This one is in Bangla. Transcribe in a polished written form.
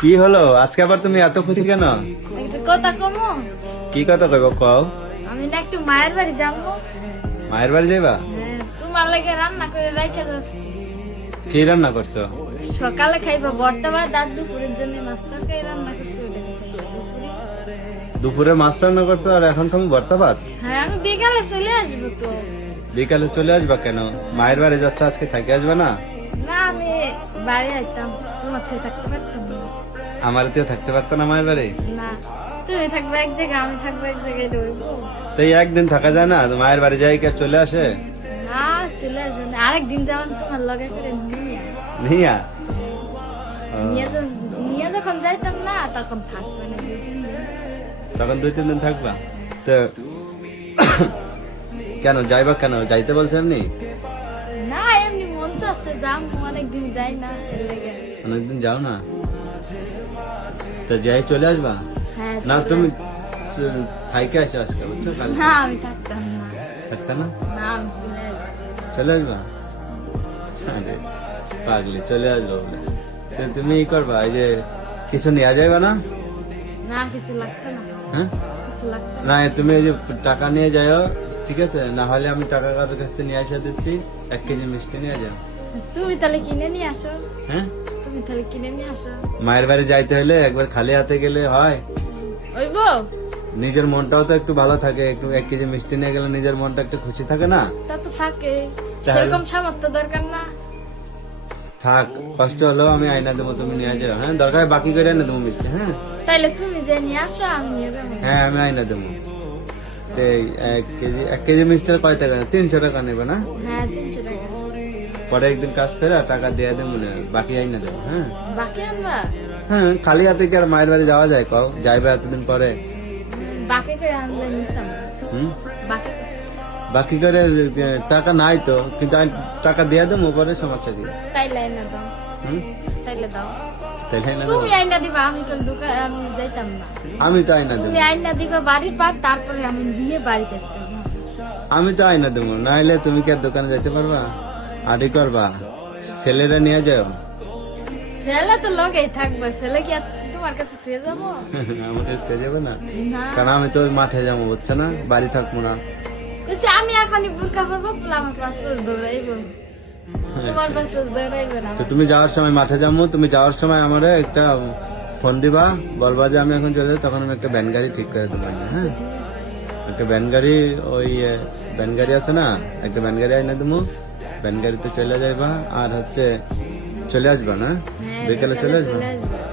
কি হলো আজকে আবার তুমি এত খুশি কেন? একটা কথা কমো, কি কথা কইব কও। আমি না একটু মায়ের বাড়ি যাবো। মায়ের বাড়ি যাইবা? হ্যাঁ, তোমার লাগে রান্না করে রাখা যাচ্ছে। কি রান্না করছো? সকালে খাইবো ভর্তা ভাত, আর দুপুরের জন্য মাছ তরকারি রান্না করছি, ওটা খাইবো দুপুরে। দুপুরে মাছ রান্না করছো আর এখন তুমি ভর্তা ভাত? হ্যাঁ, আমি বিকালে চলে আসবো তো। বিকালে চলে আসবা কেন? মায়ের বাড়ি যাচ্ছ, আজকে থাকি আসবে না? না, আমি বাড়ি আইতাম, তোমার থেকে থাকতে পারতাম না। আমার থাকতে পারতো না মায়ের বাড়ি? না, তুমি থাকবে এক জায়গায়, আমি থাকবো এক জায়গায়, রইবো। তো এই একদিন থাকা যায় না? মায়ের বাড়ি যাই কে চলে আসে? না, চলে আসবো না, আরেকদিন যেমন তোমার লগে করে নিয়ে নিয়া ও, নিয়ে যখন যাইতাম না তখন থাকবে না, 2-3 দিন। তখন 2-3 দিন থাকবা তো? কেন যাইবা কেন? যাইতে বলছে এমনি? না, এমনি মন চাচ্ছে যাম, অনেকদিন যাই না, এর লেগে। অনেকদিন যাও না তো যাই চলে আসবা? হ্যাঁ, না চলে তুমি আসবো। থাইকে আসো আজকে, বুঝছো? কালকে না, আমি থাকতাম না। থাকতে না? না, আমি চলে আসবো। চলে আসবা? আরে, পাগলি, চলে আসবো বলে তো তুমি ই করবা, এই যে কিছু নেওয়া যাইবা না? না, কিছু লাগতো না, হ্যাঁ, কিছু লাগতো না। না তুমি এই যে টাকা নিয়ে যাও, ঠিক আছে? না হলে আমি টাকা কারোর কাছ থেকে নিয়ে আসা দিচ্ছি, 1 কেজি মিষ্টি নিয়ে যাও। তুমি তাহলে কিনে নিয়ে আসো, হ্যাঁ, তুমি তাহলে কিনে নিয়ে আসো। মায়ের বাড়ি যাইতে হলে একবার খালি হাতে গেলে হয়? ওই বউ, নিজের মনটাও তো একটু ভালো থাকে, একটু 1 কেজি মিষ্টি নিয়ে গেলে নিজের মনটা একটু খুশি থাকে না? তা তো থাকে, তাহলে? সেরকম সামর্থ্য দরকার না। থাক, কষ্ট হলেও আমি আইনা দেবো, তুমি নিয়ে যাও। হ্যাঁ, দরকার হয় বাকি করে এনে দেবো মিষ্টি। হ্যাঁ তাইলে তুমি যে নিয়ে আসো, আমি নিয়ে যাবো। হ্যাঁ, আমি আইনা দেবো। তো এই 1 কেজি মিষ্টির কয় টাকা? 300 টাকা নেবে না? হ্যাঁ, 300 টাকা। পরে একদিন কাজ করে টাকা দিয়ে দেবো, বাকি আইনা দেবো। হ্যাঁ বাকি আনবা? হ্যাঁ, খালি হাতে কি আর মায়ের বাড়ি যাওয়া যায়? কও, যাইবে এতদিন পরে। বাকি করে আনলে নিতাম। হুম, বাকি বাকি করে টাকা নাই তো, কিন্তু আমি টাকা দিয়ে দেবো পরে, সমস্যা কি? তাইলে আইনা দাও, হুম, তাইলে দাও। তাইলে আইনা দেবো। তুমি আইনা দিবা, আমি তো দোকান আমি যাইতাম না। আমি তো আইনা দেবো। তুমি আইনা দিবা বাড়ির পার, তারপরে আমি দিয়ে বাড়িতে আসতাম। আমি তো আইনা দেবো, নাইলে তুমি কি আর দোকানে যেতে পারবা? আড়ি করবা? ছেলেরা নিয়ে যাও। ছেলে তো লগেই থাকবে, ছেলে কি আর তোমার কাছে ফিরে যাবো? আমাদের পেয়ে যাবে না, না, কারণ আমি তো ওই মাঠে যাবো, বুঝছো না? বাড়ি থাকবো না। বলছি, আমি এখনই বুরকা পরবো, বলে আমার পাশ পাশ দৌড়াইবো, তোমার পাশ পাশ দৌড়াইবো না। তো তুমি যাওয়ার সময় মাঠে যাবো, তুমি যাওয়ার সময় আমার একটা ফোন দিবা, বলবা যে আমি এখন চলে যাই, তখন আমি একটা ভ্যান গাড়ি ঠিক করে দেবো। হ্যাঁ, একটা ভ্যান গাড়ি, ওই ভ্যান গাড়ি আছে না, একটা ভ্যান গাড়ি আইনা দেবো, ভ্যান গাড়িতে চলে যাইবা, আর হচ্ছে চলে আসবা না? হ্যাঁ, বিকেলে চলে আসবা। চলে আসবো।